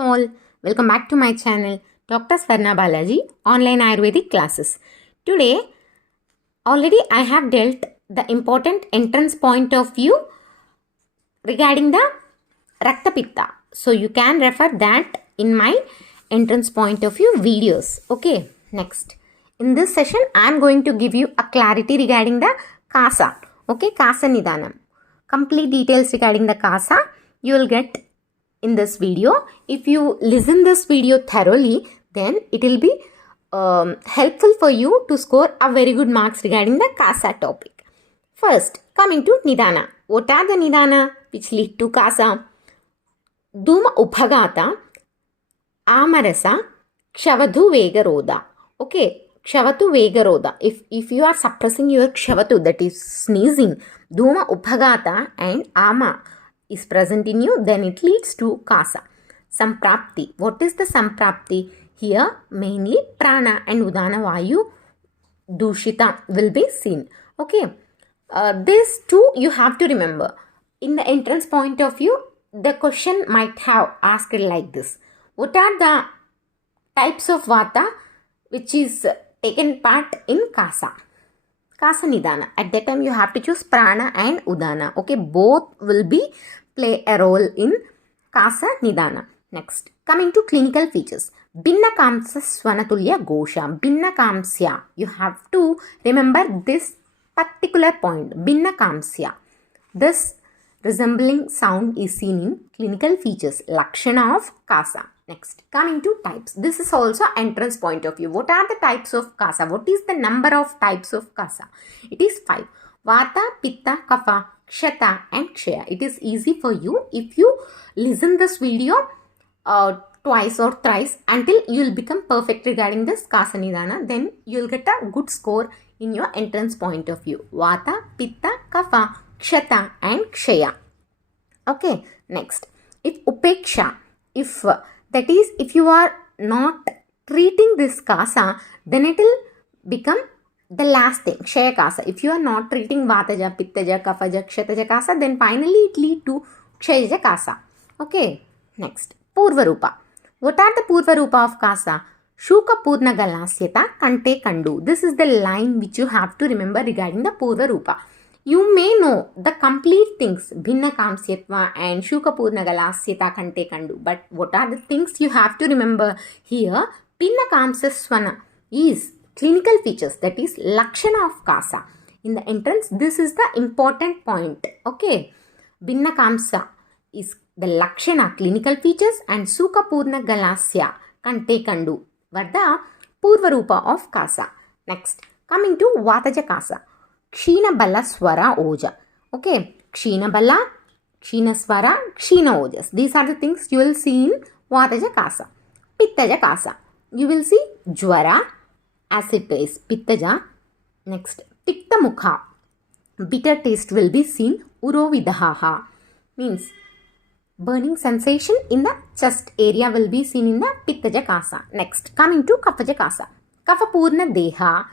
All, welcome back to my channel DR.SwarnaBalaji online Ayurvedic classes. Today already I have dealt the important entrance point of view regarding the Rakta Pitta. So you can refer that in my entrance point of view videos. Okay, next. In this session I am going to give you a clarity regarding the KASA. Okay, KASA Nidanam. Complete details regarding the KASA you will get in this video. If you listen this video thoroughly, then it will be helpful for you to score a very good marks regarding the KASA topic. First, coming to Nidana. What are the Nidana which lead to KASA? Duma Uphagata, Amarasa, Kshavatu Vegaroda. Okay, Kshavatu Vegaroda. If you are suppressing your Kshavatu, that is sneezing, Duma Uphagata and Ama is present in you, then it leads to KASA. Samprapti. What is the Samprapti? Here mainly Prana and Udana Vayu Dushita will be seen. Okay. These two you have to remember. In the entrance point of view, the question might have asked like this. What are the types of Vata which is taken part in KASA? KASA Nidana. At that time you have to choose Prana and Udana. Okay, both will be play a role in KASA Nidana. Next, coming to clinical features. Binna Kamsa Swanatulya Gosha. Binna Kamsya. You have to remember this particular point. Binna Kamsya. This resembling sound is seen in clinical features. Lakshana of KASA. Next, coming to types. This is also entrance point of view. What are the types of KASA? What is the number of types of KASA? It is 5. Vata, Pitta, Kapha, Kshata and Kshaya. It is easy for you if you listen this video twice or thrice until you will become perfect regarding this KASA Nidana. Then you will get a good score in your entrance point of view. Vata, Pitta, Kapha, Kshata and Kshaya. Okay, next. If Upeksha, that is, if you are not treating this KASA, then it will become the last thing, Kshaya KASA. If you are not treating Vataja, Pittaja, Kaphaja, Kshataja KASA, then finally it lead to Kshayaja KASA. Okay, next. Purva Rupa. What are the Purva Rupa of KASA? Shuka Purna Galasyata Kante Kandu. This is the line which you have to remember regarding the Purva Rupa. You may know the complete things, Bhinna Kamsyatva and Shuka Purna Galasyata Kante Kandu. But what are the things you have to remember here? Bhinna Kamsa Swana is clinical features, that is Lakshana of KASA. In the entrance, this is the important point. Okay. Bhinna Kamsa is the Lakshana clinical features and Sukha Purna Galasya Kante Kandu were the Purva Rupa of KASA. Next, coming to Vataja KASA. Kshina Bala Swara Oja. Okay, Kshina Bala, Kshina Swara, Kshina Ojas. These are the things you will see in Vataja KASA. Pittaja KASA. You will see Jwara, acid taste, Pittaja. Next, Tikta Mukha. Bitter taste will be seen. Urovidahaha. Means burning sensation in the chest area will be seen in the Pittaja KASA. Next, coming to Kaphaja KASA. Kapha Purna Deha.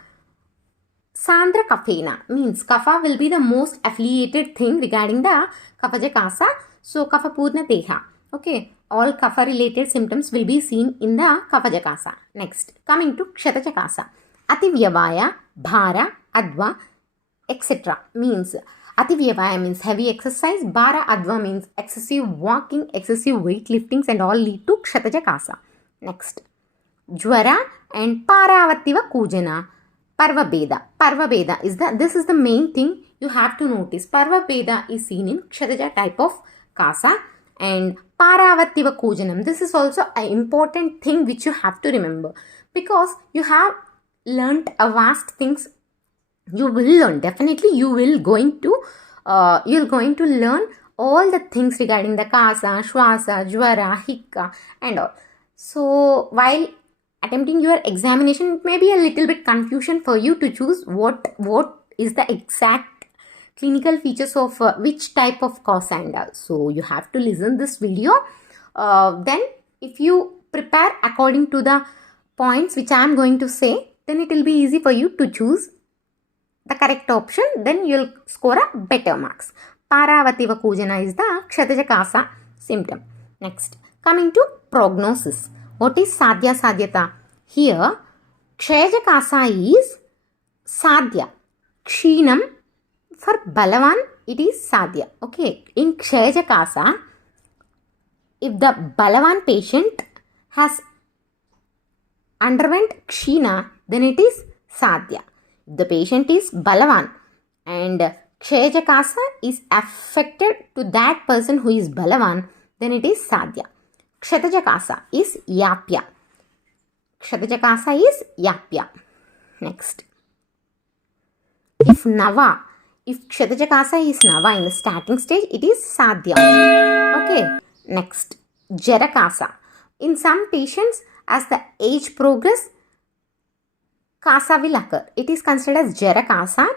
Sandra Kaphena means Kapha will be the most affiliated thing regarding the Kaphaja KASA. So Kapha Purna Deha. Okay. All Kapha related symptoms will be seen in the Kaphaja KASA. Next. Coming to Kshataja KASA. Ativyavaya, Bhara, Adva, etc. means Ativyavaya means heavy exercise. Bhara, Adva means excessive walking, excessive weight-liftings and all lead to Kshataja KASA. Next. Jwara and Paravativa Kujana. Parvabeda. Parvabeda is this is the main thing you have to notice. Parvabeda is seen in Kshataja type of KASA and Paravativa Kujanam. This is also an important thing which you have to remember because you have learnt a vast things. You will learn. Definitely you will going to learn all the things regarding the KASA, Shwasa, Jwara, Hikka and all. So while attempting your examination, it may be a little bit confusion for you to choose what is the exact clinical features of which type of KASA and all. So you have to listen this video. Then if you prepare according to the points which I am going to say, then it will be easy for you to choose the correct option. Then you will score a better marks. Paravativa Kujana is the Kshataja KASA symptom. Next, Coming to prognosis. What is sadhya sadhyata? Here, kshayaja kasa is sadhya. Kshinam, for balavan, it is sadhya. Okay, in kshayaja kasa, if the balavan patient has underwent kshina, then it is sadhya. If the patient is balavan and kshayaja kasa is affected to that person who is balavan, then it is sadhya. Kshataja kasa is yapya. Kshataja kasa is yapya. Next. If Kshataja kasa is nava in the starting stage, it is sadhya. Okay. Next. Jara kasa. In some patients, as the age progress, kasa will occur. It is considered as jara kasa.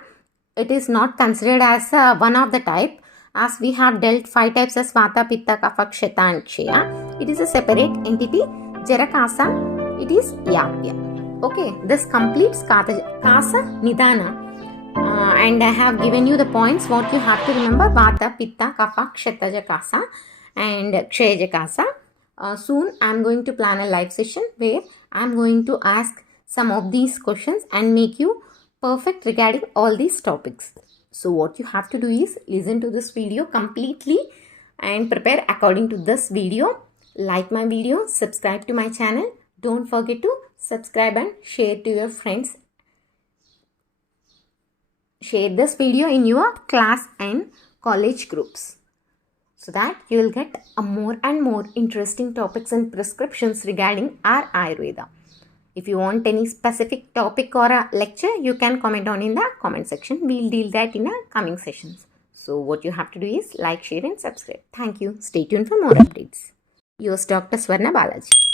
It is not considered as one of the type, as we have dealt 5 types as vata, pitta, kapha, kshata and kshaya. It is a separate entity. Jara kasa, it is yapya. Okay, this completes kasa nidana. And I have given you the points what you have to remember: vata, pitta, kapha, kshataja kasa and kshayaja kasa. Soon I am going to plan a live session where I am going to ask some of these questions and make you perfect regarding all these topics. So what you have to do is listen to this video completely and prepare according to this video. Like my video, subscribe to my channel. Don't forget to subscribe and share to your friends. Share this video in your class and college groups, so that you will get a more and more interesting topics and prescriptions regarding our Ayurveda. If you want any specific topic or a lecture, you can comment on in the comment section. We'll deal that in our coming sessions. So what you have to do is like, share and subscribe. Thank you. Stay tuned for more updates. Yours Dr. SwarnaBalaji.